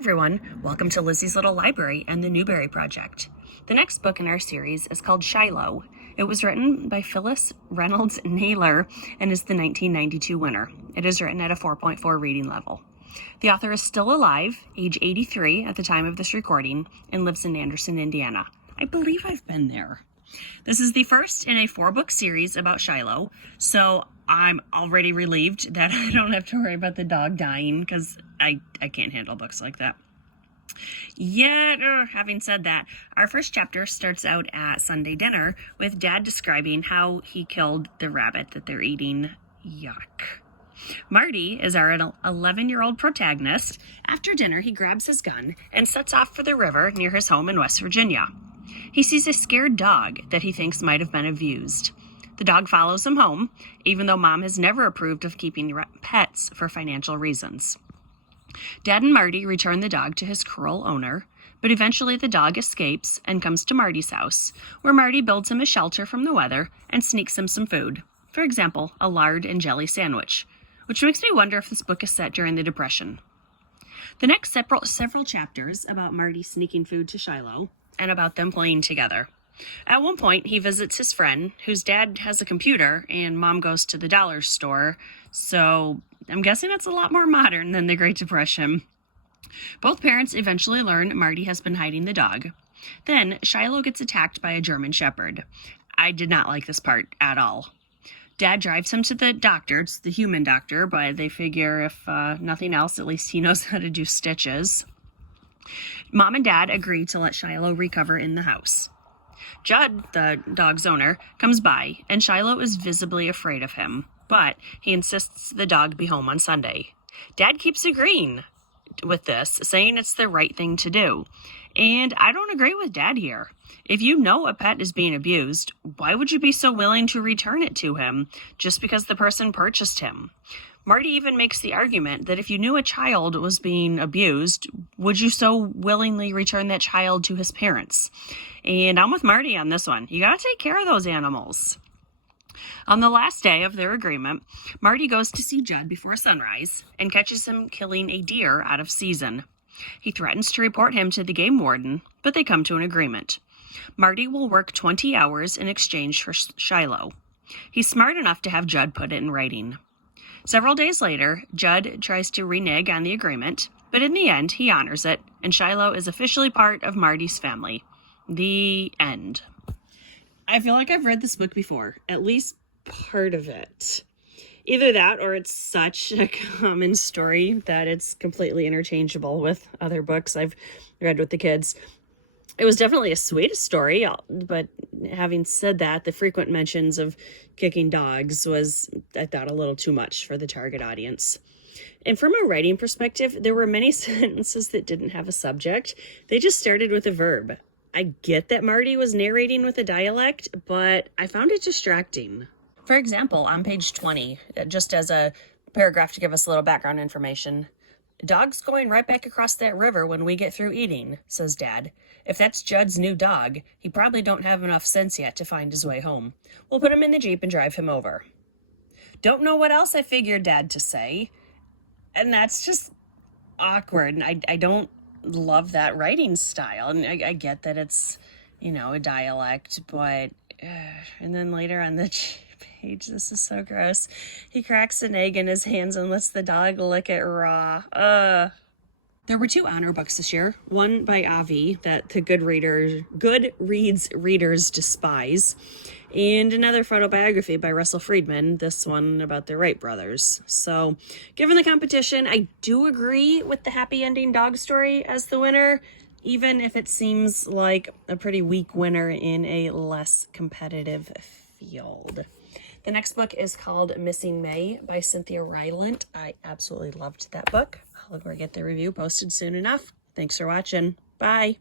Everyone, welcome to Lizzie's Little Library and the Newbery Project. The next book in our series is called Shiloh. It was written by Phyllis Reynolds Naylor and is the 1992 winner. It is written at a 4.4 reading level. The author is still alive, age 83 at the time of this recording, and lives in Anderson, Indiana. I believe I've been there. This is the first in a 4-book series about Shiloh, so I'm already relieved that I don't have to worry about the dog dying because I can't handle books like that. Yet, having said that, our first chapter starts out at Sunday dinner with Dad describing how he killed the rabbit that they're eating. Yuck. Marty is our 11-year-old protagonist. After dinner, he grabs his gun and sets off for the river near his home in West Virginia. He sees a scared dog that he thinks might have been abused. The dog follows him home, even though Mom has never approved of keeping pets for financial reasons. Dad and Marty return the dog to his cruel owner, but eventually the dog escapes and comes to Marty's house, where Marty builds him a shelter from the weather and sneaks him some food. For example, a lard and jelly sandwich, which makes me wonder if this book is set during the Depression. The next several chapters about Marty sneaking food to Shiloh and about them playing together. At one point, he visits his friend, whose dad has a computer, and Mom goes to the dollar store, so I'm guessing it's a lot more modern than the Great Depression. Both parents eventually learn Marty has been hiding the dog. Then, Shiloh gets attacked by a German Shepherd. I did not like this part at all. Dad drives him to the doctor, it's the human doctor, but they figure if nothing else, at least he knows how to do stitches. Mom and Dad agree to let Shiloh recover in the house. Judd, the dog's owner, comes by, and Shiloh is visibly afraid of him, but he insists the dog be home on Sunday. Dad keeps agreeing with this, saying it's the right thing to do. And I don't agree with Dad here. If you know a pet is being abused, why would you be so willing to return it to him just because the person purchased him? Marty even makes the argument that if you knew a child was being abused, would you so willingly return that child to his parents? And I'm with Marty on this one. You gotta take care of those animals. On the last day of their agreement, Marty goes to see Judd before sunrise and catches him killing a deer out of season. He threatens to report him to the game warden, but they come to an agreement. Marty will work 20 hours in exchange for Shiloh. He's smart enough to have Judd put it in writing. Several days later, Judd tries to renege on the agreement, but in the end, he honors it, and Shiloh is officially part of Marty's family. The end. I feel like I've read this book before, at least part of it. Either that or it's such a common story that it's completely interchangeable with other books I've read with the kids. It was definitely a sweet story, but having said that, the frequent mentions of kicking dogs was, I thought, a little too much for the target audience. And from a writing perspective, there were many sentences that didn't have a subject. They just started with a verb. I get that Marty was narrating with a dialect, but I found it distracting. For example, on page 20, just as a paragraph to give us a little background information, "Dog's going right back across that river when we get through eating," says Dad. "If that's Judd's new dog, he probably don't have enough sense yet to find his way home. We'll put him in the Jeep and drive him over." Don't know what else I figured Dad to say. And that's just awkward. And I don't love that writing style. And I get that it's, a dialect, but, and then later on the page, this is so gross. He cracks an egg in his hands and lets the dog lick it raw. There were 2 honor books this year. One by Avi that the Goodreads readers despise, and another photobiography by Russell Friedman, this one about the Wright brothers. So, given the competition, I do agree with the happy ending dog story as the winner, even if it seems like a pretty weak winner in a less competitive field. The next book is called Missing May by Cynthia Rylant. I absolutely loved that book. I'll get the review posted soon enough. Thanks for watching. Bye.